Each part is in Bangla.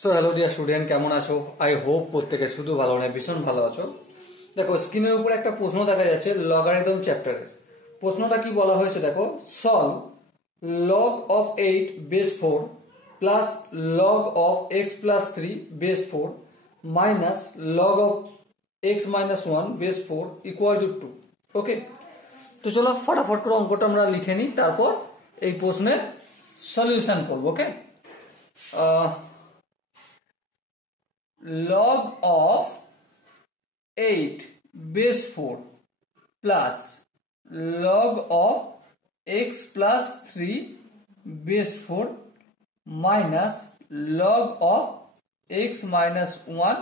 সো হ্যালো ডিয়ার স্টুডেন্ট, কেমন আছো? আই হোপ প্রত্যেকে শুধু ভালো নয় ভীষণ ভালো আছো। দেখো স্ক্রিনের উপরে একটা প্রশ্ন দেখা যাচ্ছে লগারিদম চ্যাপ্টারের। প্রশ্নটা কি বলা হয়েছে দেখো, solve log of 8 base 4 plus log of x plus 3 base 4 minus log of x minus 1 base 4 equal to 2। ওকে, তো চলো ফটাফট করে অঙ্কটা আমরা লিখে নিই, তারপর এই প্রশ্নের সলিউশন করবো। ওকে, log of 8 base 4 plus log of x plus 3 base 4 minus log of x minus 1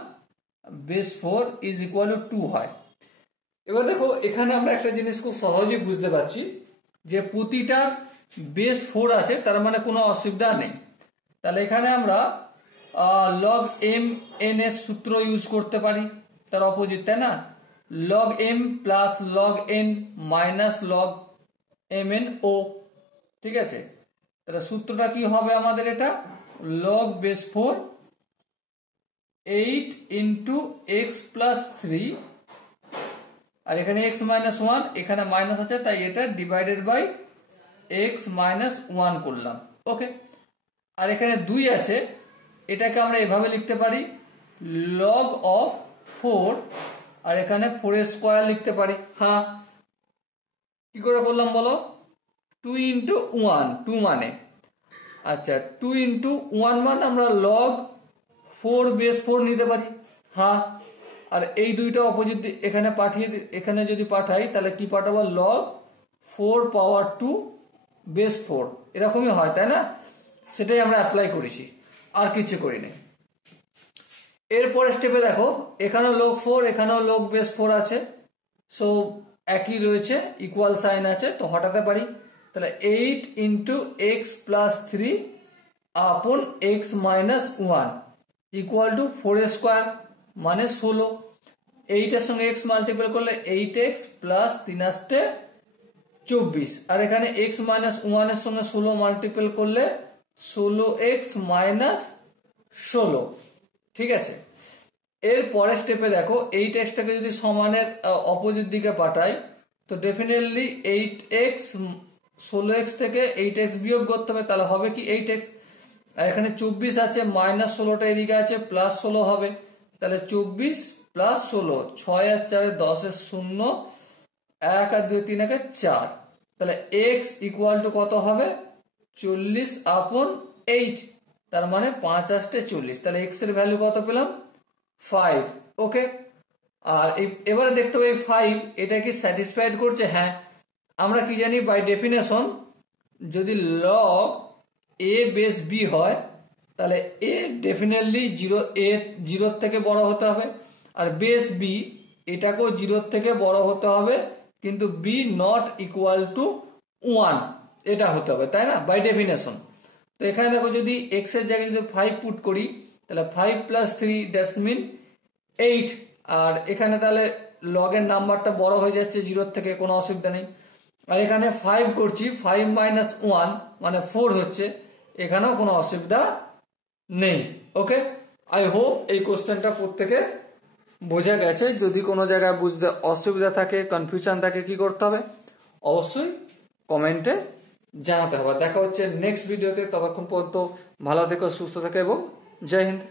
base 4 is equal to 2 হয়। এবার দেখো এখানে আমরা একটা জিনিস খুব সহজেই বুঝতে পারছি যে প্রতিটা বেস 4 আছে, তার মানে কোনো অসুবিধা নেই। তাহলে এখানে আমরা লগ এম এন এর সূত্র ইউজ করতে পারি, তার অপোজিট, তাই না? Log M plus log N minus log M N ও, ঠিক আছে? তাহলে সূত্রটা কি হবে আমাদের? এটা log base 4 8 into X plus 3, আর এখানে এক্স মাইনাস 1, এখানে মাইনাস আছে তাই এটা ডিভাইডেড বাই এক্স মাইনাস 1 করলাম। ওকে, আর এখানে 2 আছে, এটাকে আমরা এভাবে লিখতে পারি লগ অফ 4, আর এখানে 4 এর স্কোয়ার লিখতে পারি। হ্যাঁ, কি করে করলাম বলো? 2 ইন্টু 1, 2 মানে, আচ্ছা 2 ইন্টু 1 মানে আমরা লগ 4 বেস 4 নিতে পারি। হ্যাঁ, আর এই দুইটা অপোজিট এখানে পাঠিয়ে, এখানে যদি পাঠাই তাহলে কি পাঠাবো? লগ 4 পাওয়ার 2 বেস 4, এরকমই হয়, তাই না? সেটাই আমরা অ্যাপ্লাই করেছি, আর কিছু করিনি। এরপরে স্টেপে দেখো এখানেও লগ 4, এখানেও লগ বেস 4 আছে, সো একই রয়েছে, ইকুয়াল সাইন আছে, তো হটাতে পারি। তাহলে 8 ইন্টু এক্স প্লাস 3 আপন এক্স মাইনাস 1 ইকুয়াল টু 4 এর স্কোয়ার মানে 16। 8 এর সঙ্গে এক্স মাল্টিপ্লাই করলে 8x প্লাস 3 আসতে 24, আর এখানে এক্স মাইনাস 1 এর সঙ্গে 16 মাল্টিপ্লাই করলে 16x মাইনাস 16, ঠিক আছে? এর পরের স্টেপে দেখো 8x টাকে যদি সমানের অপোজিট দিকে পাঠাই তো ডেফিনেটলি 8x 16x থেকে 8x বিয়োগ করতে হবে, তাহলে হবে কি 8x, আর এখানে 24 আছে, মাইনাস 16টা এদিকে আছে, প্লাস 16 হবে, তাহলে 24 প্লাস 16, 6 আর 4 10 এর 0, 1 আর 2 3 একে 4, তাহলে x ইকুয়াল টু কত হবে? 40 আপন 8, তার মানে 5 আসতে 40, তাহলে x এর ভ্যালু কত পেলাম? 5। ওকে, আর এবারে দেখতে হবে 5 এটা কি স্যাটিসফাইড করছে? হ্যাঁ, আমরা কি জানি বাই ডেফিনেশন, যদি লগ এ বেস বি হয় তাহলে এ ডেফিনেটলি 0 থেকে বড় হতে হবে, আর বেস বি এটাকেও 0 থেকে বড় হতে হবে, কিন্তু বি নট ইকুয়াল টু 1 এটা হতে হবে, তাই না? By definition. তো এখানে দেখো যদি এক্স এর জায়গায় যদি 5 পুট করি তাহলে 5 প্লাস 3 দ্যাটস মিন 8, আর এখানে তাহলে লগের নাম্বারটা বড় হয়ে যাচ্ছে 0 থেকে, কোনো অসুবিধা নেই। আর এখানে 5 করছি, 5 মাইনাস 1 মানে 4 হচ্ছে, এখানেও কোনো অসুবিধা নেই। ওকে, আই হোপ এই কোশ্চেনটা প্রত্যেকের বোঝা গেছে। যদি কোনো জায়গায় বুঝতে অসুবিধা থাকে, কনফিউশন থাকে, কি করতে হবে? অবশ্যই কমেন্টে জানাতে হবে। দেখা হচ্ছে নেক্সট ভিডিওতে, ততক্ষণ পর্যন্ত ভালো থেকো, সুস্থ থেকো এবং জয় হিন্দ।